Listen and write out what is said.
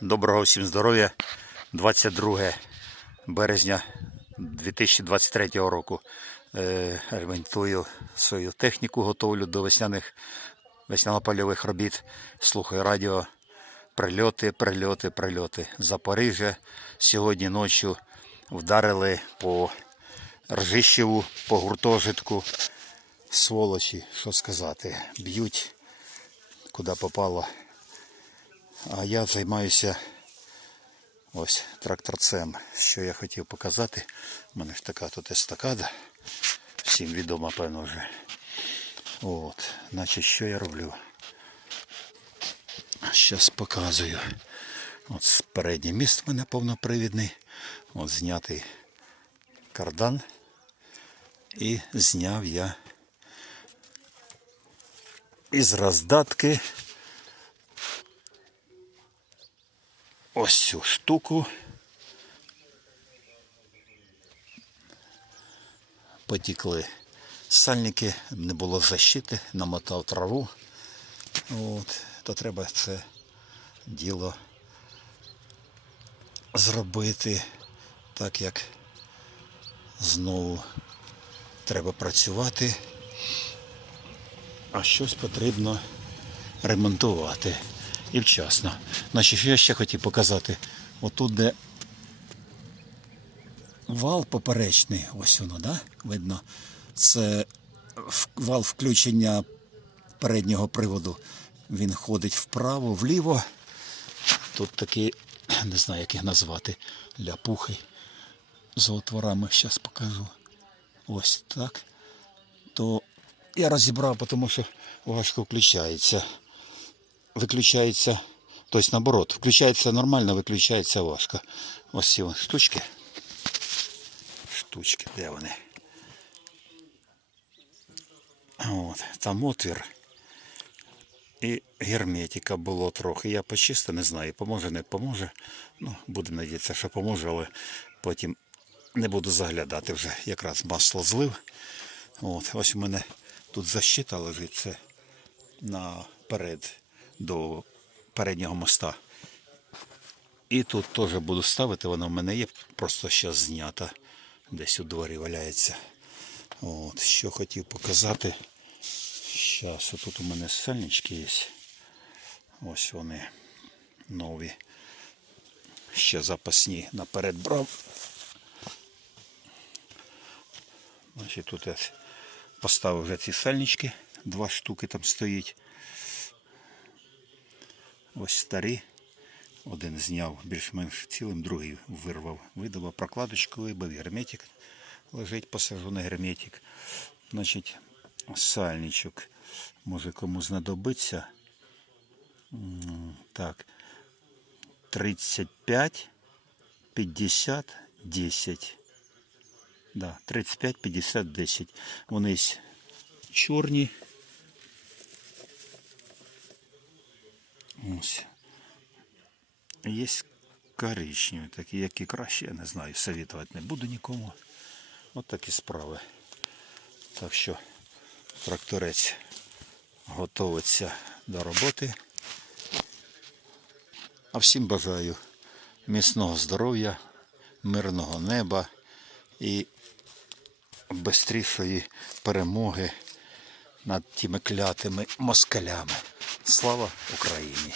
Доброго всім здоров'я. 22 березня 2023 року. Е, Ремонтую свою техніку, готовлю до весняних весняно-польових робіт. Слухаю радіо. Прильоти, прильоти, прильоти. Запоріжжя сьогодні ночі вдарили по Ржищеву, по гуртожитку. Сволочі, що сказати, б'ють куди попало. А я займаюся ось тракторцем. Що я хотів показати. У мене ж така тут естакада. Всім відома, певно, вже. От, значить, що я роблю? Зараз показую. От передній міст в мене повнопривідний. От знятий кардан. І зняв я із роздатки ось цю штуку. Потікли сальники, не було защити, намотав траву. От, то треба це діло зробити так, як знову треба працювати, а щось потрібно ремонтувати і вчасно. Значить, що я ще хотів показати. Отут, де вал поперечний, ось воно, да? видно. Це вал включення переднього приводу. Він ходить вправо, вліво. Тут такі, не знаю, як їх назвати, ляпухи з отворами. Зараз покажу. Ось так. То я розібрав, тому що важко включається виключається, тобто наоборот, включається нормально, виключається важко. Ось ці штучки. Штучки, де вони? От, там отвір. І герметика було трохи. Я почистив, не знаю, поможе, не поможе. Ну, будемо надіятися, що поможе, але потім не буду заглядати вже. Якраз масло злив. От, ось у мене тут защита лежить. Це наперед до переднього моста. І тут теж буду ставити, вона в мене є, просто зараз знята. Десь у дворі валяється. От, що хотів показати. Зараз, тут у мене сальнички є. Ось вони нові. Ще запасні наперед брав. Значить, тут я поставив вже ці сальнички. Два штуки там стоїть. Ось старі. Один зняв більш-менш цілим, другий вирвав. Видавав прокладочку, вибив герметик. Лежить, посажу на герметик. Значить, сальничок. Може кому знадобиться. Так. 35, 50, 10. Да, 35, 50, 10. Вони чорні. Ось. Є коричневі, такі, які краще, я не знаю, совітувати не буду нікому. От такі справи. Так що тракторець готовиться до роботи. А всім бажаю міцного здоров'я, мирного неба і бистрішої перемоги над тими клятими москалями. Слава Україні!